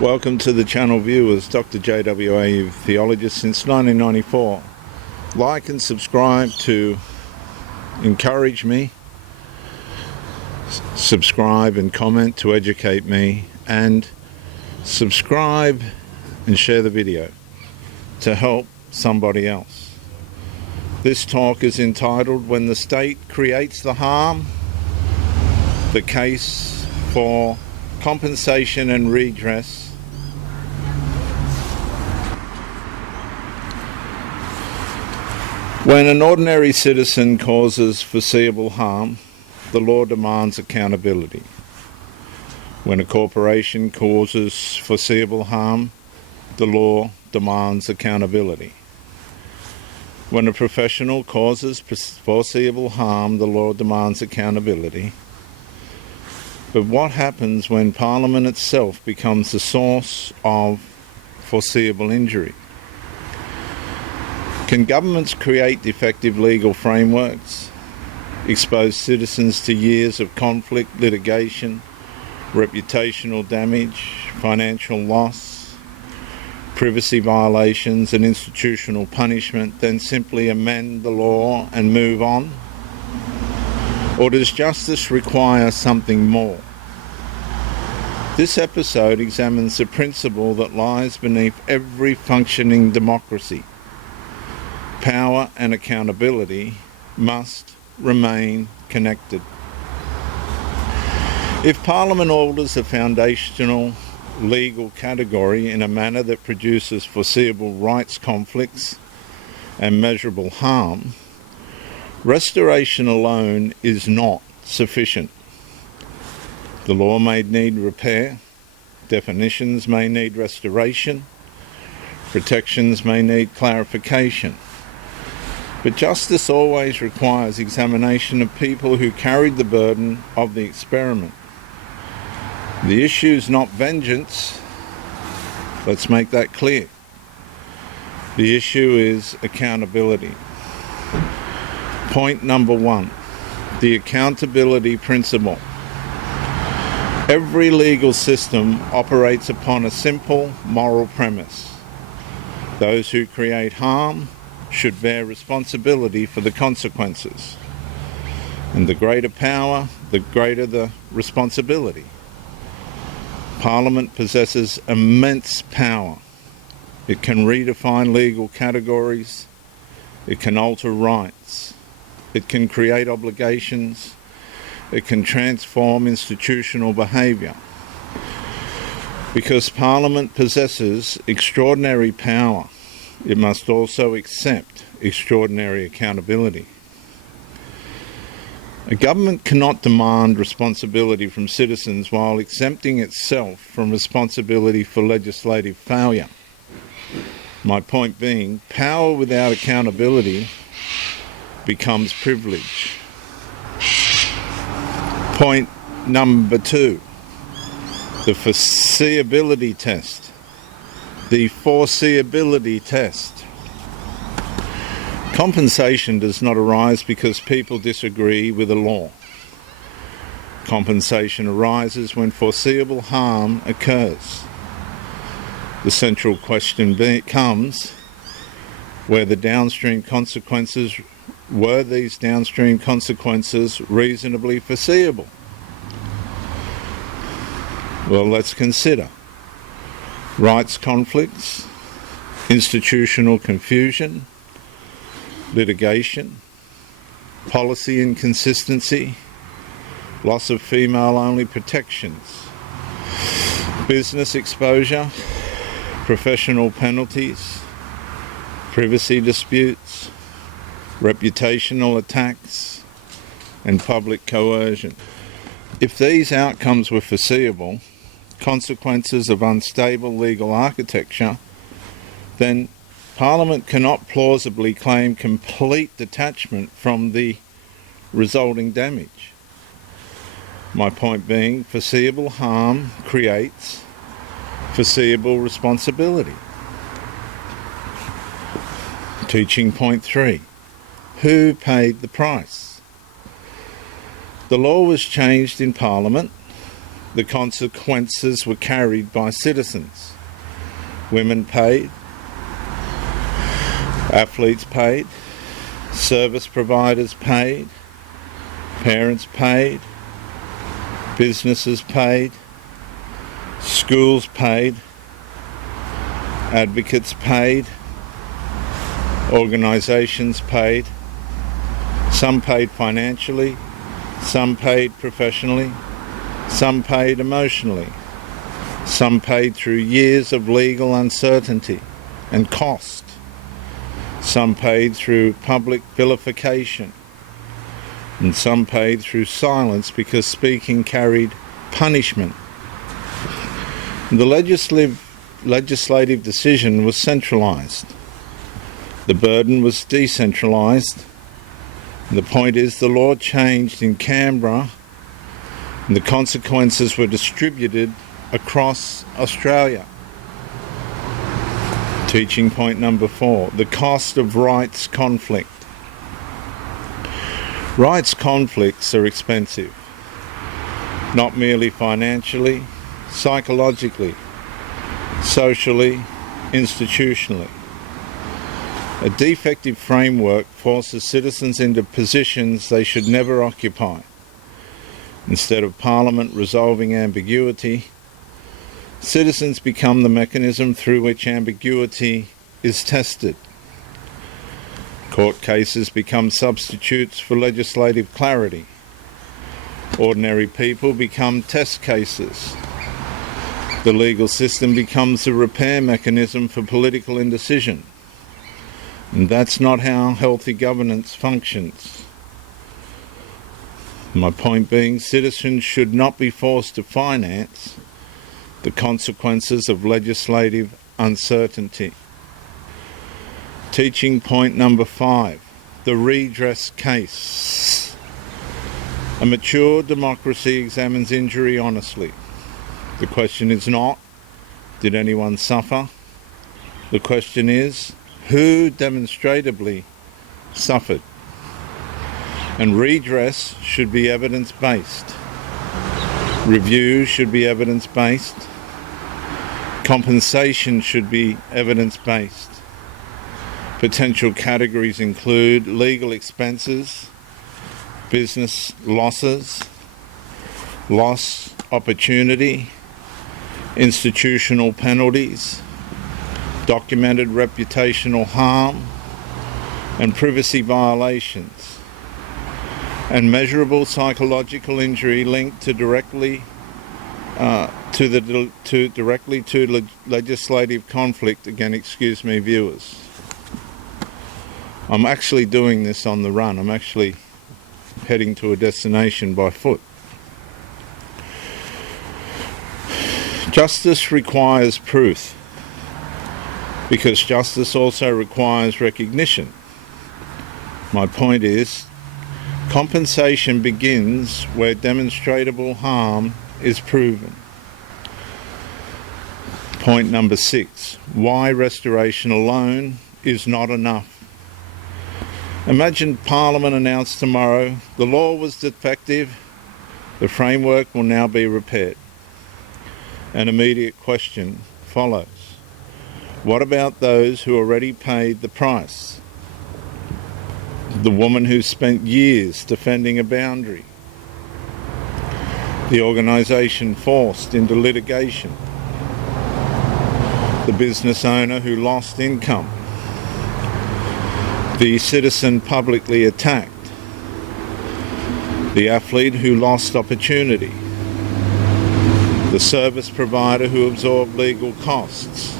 Welcome to the channel viewers, Dr. JWA Theologist since 1994. Like and subscribe to encourage me, subscribe and comment to educate me, and subscribe and share the video to help somebody else. This talk is entitled When the State Creates the Harm, the Case for Compensation and Redress. When an ordinary citizen causes foreseeable harm, the law demands accountability. When a corporation causes foreseeable harm, the law demands accountability. When a professional causes foreseeable harm, the law demands accountability. But what happens when Parliament itself becomes the source of foreseeable injury? Can governments create effective legal frameworks, expose citizens to years of conflict, litigation, reputational damage, financial loss, privacy violations and institutional punishment, then simply amend the law and move on? Or does justice require something more? This episode examines the principle that lies beneath every functioning democracy. Power and accountability must remain connected. If Parliament alters a foundational legal category in a manner that produces foreseeable rights conflicts and measurable harm, restoration alone is not sufficient. The law may need repair, definitions may need restoration, protections may need clarification. But justice always requires examination of people who carried the burden of the experiment. The issue is not vengeance. Let's make that clear. The issue is accountability. Point number one, the accountability principle. Every legal system operates upon a simple moral premise. Those who create harm should bear responsibility for the consequences. And the greater power, the greater the responsibility. Parliament possesses immense power. It can redefine legal categories. It can alter rights. It can create obligations. It can transform institutional behaviour. Because Parliament possesses extraordinary power, it must also accept extraordinary accountability. A government cannot demand responsibility from citizens while exempting itself from responsibility for legislative failure. My point being, power without accountability becomes privilege. Point number two, the foreseeability test. The foreseeability test. Compensation does not arise because people disagree with a law. Compensation arises when foreseeable harm occurs. The central question becomes were these downstream consequences reasonably foreseeable? Well, let's consider rights conflicts, institutional confusion, litigation, policy inconsistency, loss of female-only protections, business exposure, professional penalties, privacy disputes, reputational attacks, and public coercion. If these outcomes were foreseeable, consequences of unstable legal architecture, then Parliament cannot plausibly claim complete detachment from the resulting damage. My point being, foreseeable harm creates foreseeable responsibility. Teaching point three, who paid the price? The law was changed in Parliament. the consequences were carried by citizens. Women paid, athletes paid, service providers paid, parents paid, businesses paid, schools paid, advocates paid, organisations paid. Some paid financially, some paid professionally, some paid emotionally, some paid through years of legal uncertainty and cost, some paid through public vilification, and some paid through silence because speaking carried punishment. The legislative decision was centralised. The burden was decentralised. The point is the law changed in Canberra and the consequences were distributed across Australia. Teaching point number 4, the cost of rights conflict. Rights conflicts are expensive, not merely financially, psychologically, socially, institutionally. A defective framework forces citizens into positions they should never occupy. Instead of Parliament resolving ambiguity, citizens become the mechanism through which ambiguity is tested. Court cases become substitutes for legislative clarity. Ordinary people become test cases. The legal system becomes a repair mechanism for political indecision. And that's not how healthy governance functions. My point being, citizens should not be forced to finance the consequences of legislative uncertainty. Teaching point number 5, the redress case. A mature democracy examines injury honestly. The question is not, did anyone suffer? The question is, who demonstrably suffered? And redress should be evidence-based. Review should be evidence-based. Compensation should be evidence-based. Potential categories include legal expenses, business losses, loss opportunity, institutional penalties, documented reputational harm, and privacy violations, and measurable psychological injury linked to directly to legislative conflict. Again, excuse me, viewers. I'm actually doing this on the run. I'm actually heading to a destination by foot. Justice requires proof, because justice also requires recognition. My point is, compensation begins where demonstrable harm is proven. Point number 6, why restoration alone is not enough. Imagine Parliament announced tomorrow, the law was defective, the framework will now be repaired. An immediate question follows. What about those who already paid the price? The woman who spent years defending a boundary. The organisation forced into litigation. The business owner who lost income. The citizen publicly attacked. The athlete who lost opportunity. The service provider who absorbed legal costs.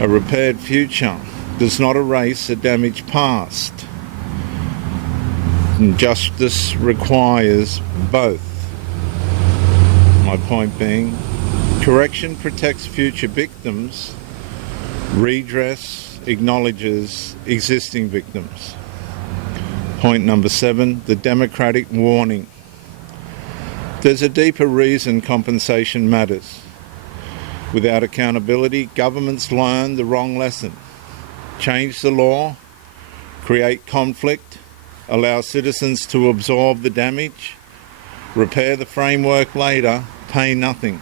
A repaired future does not erase a damaged past. And justice requires both. My point being, correction protects future victims, redress acknowledges existing victims. Point number 7, the democratic warning. There's a deeper reason compensation matters. Without accountability, governments learn the wrong lesson. Change the law, create conflict, allow citizens to absorb the damage, repair the framework later, pay nothing.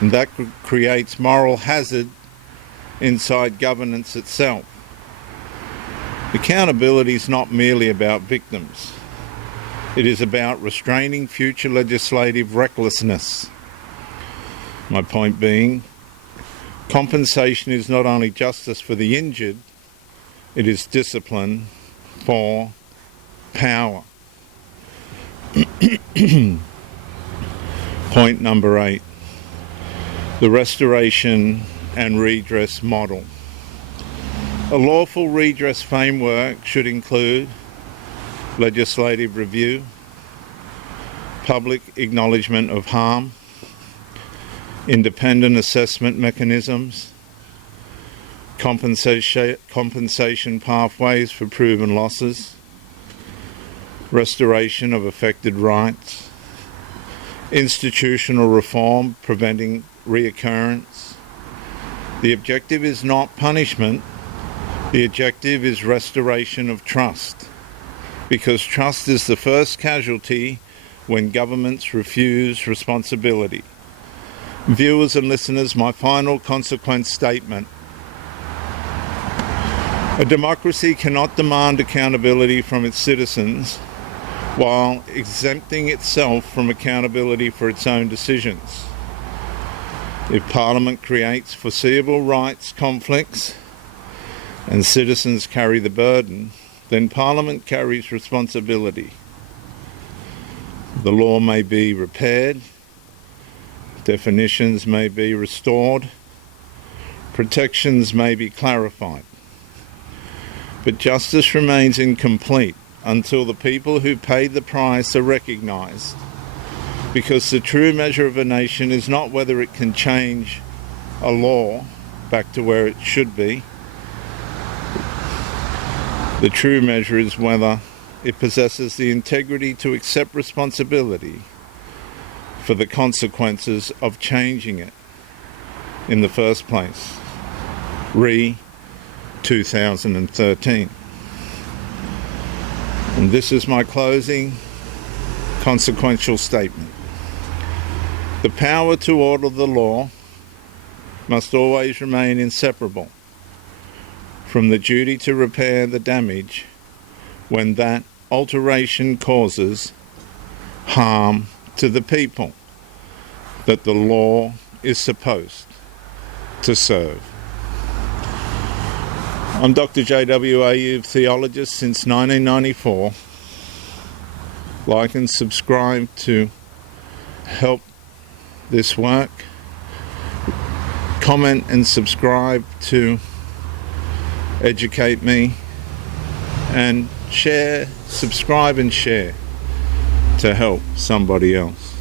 And that creates moral hazard inside governance itself. Accountability is not merely about victims. It is about restraining future legislative recklessness. My point being, compensation is not only justice for the injured, it is discipline for power. Point number 8, the restoration and redress model. A lawful redress framework should include legislative review, public acknowledgement of harm, independent assessment mechanisms, compensation pathways for proven losses, restoration of affected rights, institutional reform preventing reoccurrence. The objective is not punishment, the objective is restoration of trust, because trust is the first casualty when governments refuse responsibility. Viewers and listeners, my final consequence statement. A democracy cannot demand accountability from its citizens while exempting itself from accountability for its own decisions. If Parliament creates foreseeable rights conflicts and citizens carry the burden, then Parliament carries responsibility. The law may be repaired, definitions may be restored, protections may be clarified, but justice remains incomplete until the people who paid the price are recognised, because the true measure of a nation is not whether it can change a law back to where it should be. The true measure is whether it possesses the integrity to accept responsibility for the consequences of changing it in the first place. Re 2013. And this is my closing consequential statement. The power to order the law must always remain inseparable from the duty to repair the damage when that alteration causes harm to the people that the law is supposed to serve. I'm Dr. J.W. Ayub, theologist since 1994. Like and subscribe to help this work. Comment and subscribe to educate me. And share, subscribe and share to help somebody else.